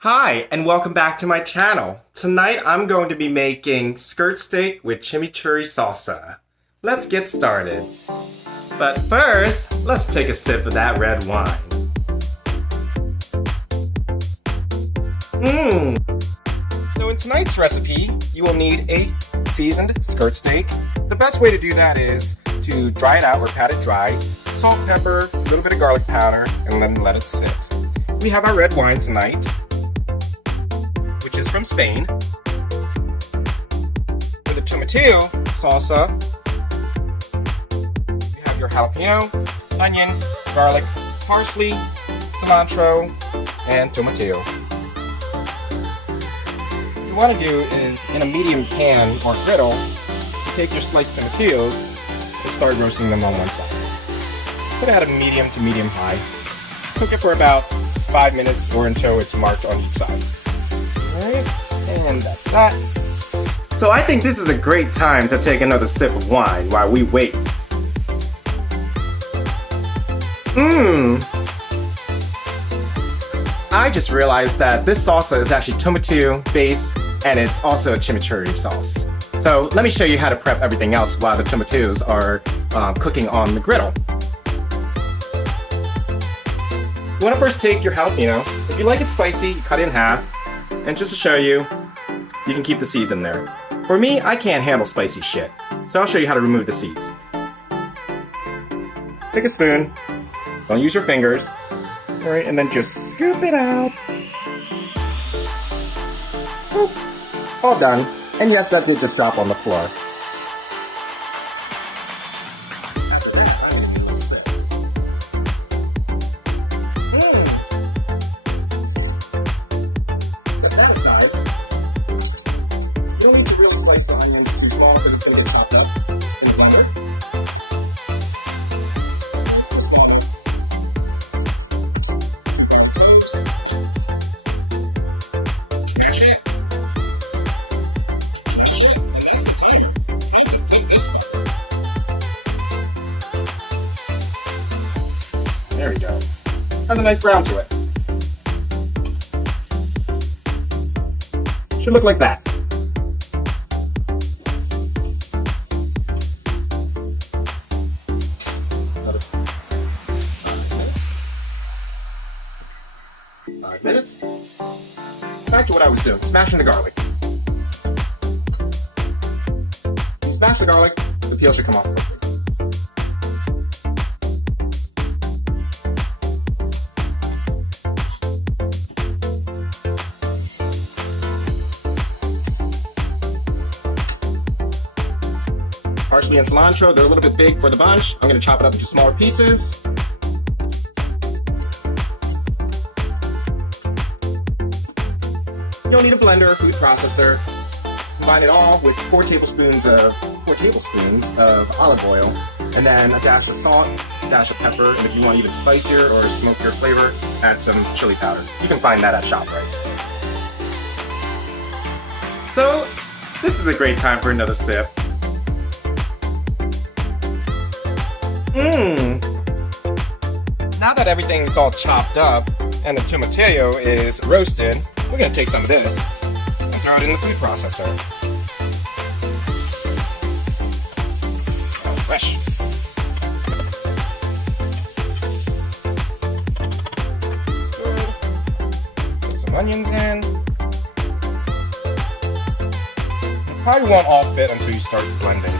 Hi, and welcome back to my channel. Tonight I'm going to be making skirt steak with chimichurri salsa. Let's get started. But first, let's take a sip of that red wine. So in tonight's recipe, you will need a seasoned skirt steak. The best way to do that is to dry it out or pat it dry, salt, pepper, a little bit of garlic powder, and then let it sit. We have our red wine tonight, which is from Spain. For the Tomatillo salsa, you have your jalapeno, onion, garlic, parsley, cilantro, and tomatillo. What you want to do is, in a medium pan or griddle, you take your sliced tomatillos and start roasting them on one side. Put it at a medium to medium high. Cook it for about 5 minutes or until it's marked on each side. Alright, and that's that. So I think this is a great time to take another sip of wine while we wait. I just realized that this salsa is actually tomatillo base, and it's also a chimichurri sauce. So let me show you how to prep everything else while the tomatillos are cooking on the griddle. You want to first take your jalapeno. If you like it spicy, you cut it in half. And just to show you, you can keep the seeds in there. For me, I can't handle spicy shit, so I'll show you how to remove the seeds. Take a spoon, don't use your fingers, alright, and then just scoop it out. Boop. All done. And yes, that did just drop on the floor. There we go. Has a nice brown to it. Should look like that. Another 5 minutes. Back to what I was doing, smashing the garlic. When you smash the garlic, the peel should come off quickly. Parsley and cilantro, they're a little bit big for the bunch. I'm going to chop it up into smaller pieces. You'll need a blender or food processor. Combine it all with 4 tablespoons of olive oil, and then a dash of salt, a dash of pepper, and if you want even spicier or smokier flavor, add some chili powder. You can find that at ShopRite. So, this is a great time for another sip. Now that everything's all chopped up and the tomatillo is roasted, we're going to take some of this and throw it in the food processor. Oh, fresh. Good. Put some onions in. You probably won't all fit until you start blending.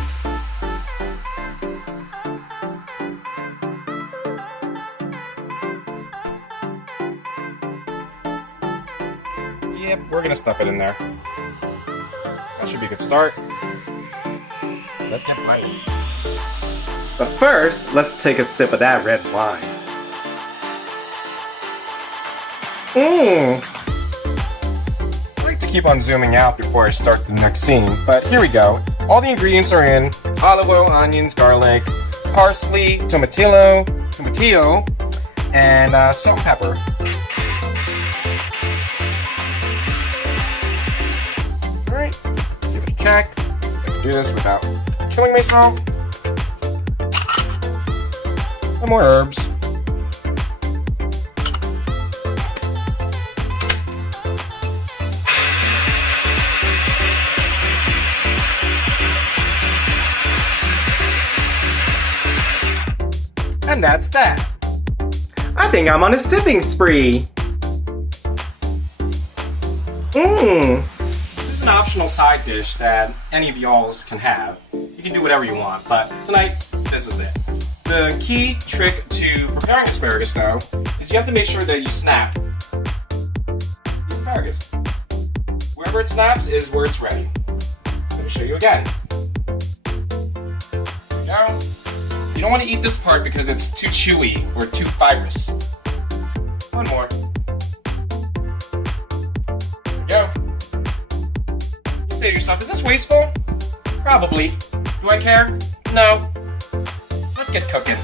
Yep, we're gonna stuff it in there. That should be a good start. Let's get blending. But first, let's take a sip of that red wine. I like to keep on zooming out before I start the next scene, but here we go. All the ingredients are in: olive oil, onions, garlic, parsley, tomatillo, and salt and pepper. Alright, give it a check. I can do this without killing myself. Some more herbs. And that's that. I think I'm on a sipping spree. This is an optional side dish that any of y'all can have. You can do whatever you want, but tonight, this is it. The key trick to preparing asparagus, though, is you have to make sure that you snap the asparagus. Wherever it snaps is where it's ready. Let me show you again. There you go. You don't want to eat this part because it's too chewy or too fibrous. One more. There you go. You say to yourself, is this wasteful? Probably. Do I care? No. Let's get cooking.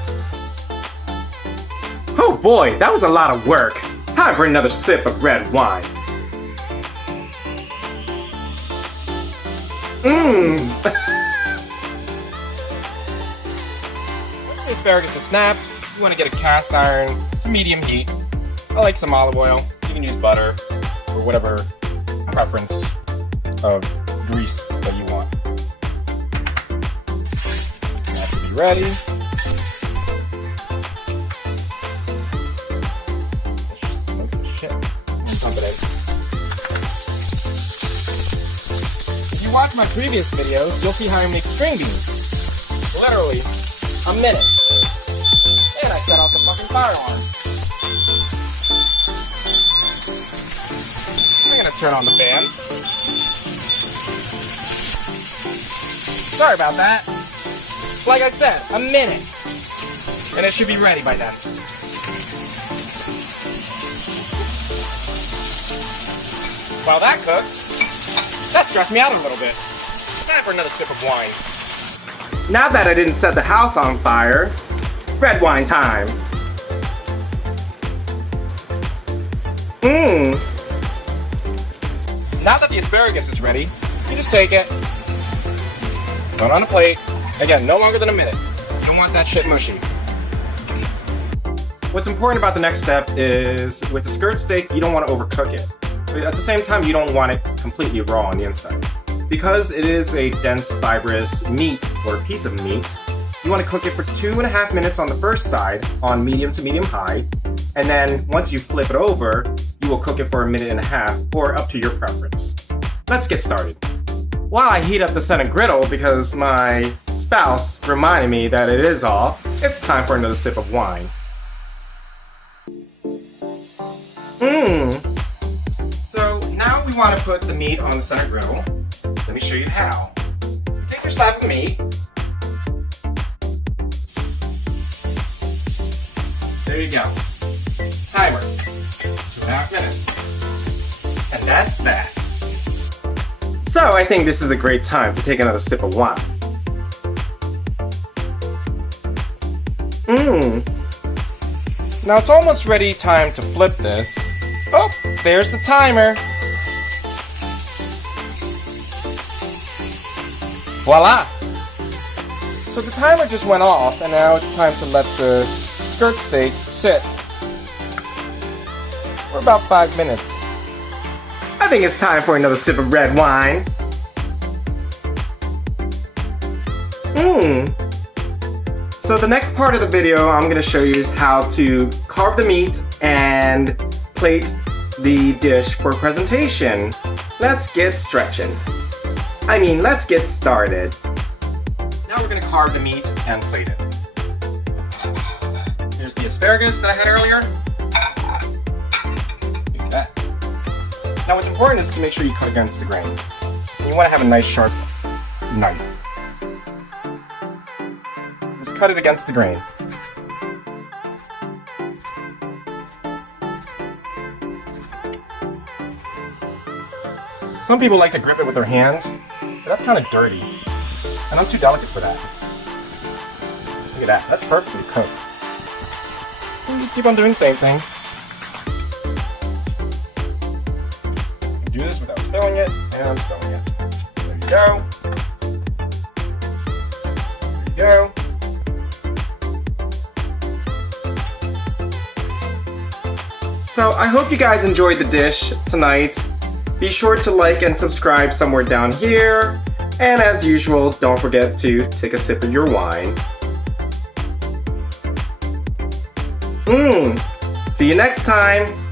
Oh boy, that was a lot of work. Time for another sip of red wine. Once the asparagus is snapped, you want to get a cast iron to medium heat. I like some olive oil. You can use butter or whatever preference of grease that you want. That should be ready. If you watch my previous videos, you'll see how I make string beans. Literally, a minute. And I set off the fucking fire alarm. I'm gonna turn on the fan. Sorry about that. Like I said, a minute. And it should be ready by then. While that cooks, that stressed me out a little bit. Time for another sip of wine. Now that I didn't set the house on fire, red wine time. Now that the asparagus is ready, you just take it, put it on a plate. Again, no longer than a minute. You don't want that shit mushy. What's important about the next step is with the skirt steak, you don't want to overcook it. But at the same time, you don't want it completely raw on the inside. Because it is a dense, fibrous meat or piece of meat, you want to cook it for 2.5 minutes on the first side on medium to medium high. And then once you flip it over, you will cook it for 1.5 minutes or up to your preference. Let's get started. While I heat up the Senate griddle because my spouse reminded me that it is off, it's time for another sip of wine. So now we want to put the meat on the center griddle. Let me show you how. Take your slab of meat. There you go. Timer, 2.5 minutes. And that's that. So I think this is a great time to take another sip of wine. Now it's almost ready time to flip this. Oh, there's the timer. Voila! So the timer just went off and now it's time to let the skirt steak sit for about 5 minutes. I think it's time for another sip of red wine. So the next part of the video I'm going to show you is how to carve the meat and plate the dish for presentation. Let's get stretching. Let's get started. Now we're going to carve the meat and plate it. Here's the asparagus that I had earlier. Look at that. Now what's important is to make sure you cut against the grain. And you want to have a nice sharp knife. Just cut it against the grain. Some people like to grip it with their hands, but that's kind of dirty. And I'm too delicate for that. Look at that, that's perfectly cooked. And just keep on doing the same thing. You do this without spilling it and spilling it. There you go. There you go. So I hope you guys enjoyed the dish tonight. Be sure to like and subscribe somewhere down here. And as usual, don't forget to take a sip of your wine. See you next time.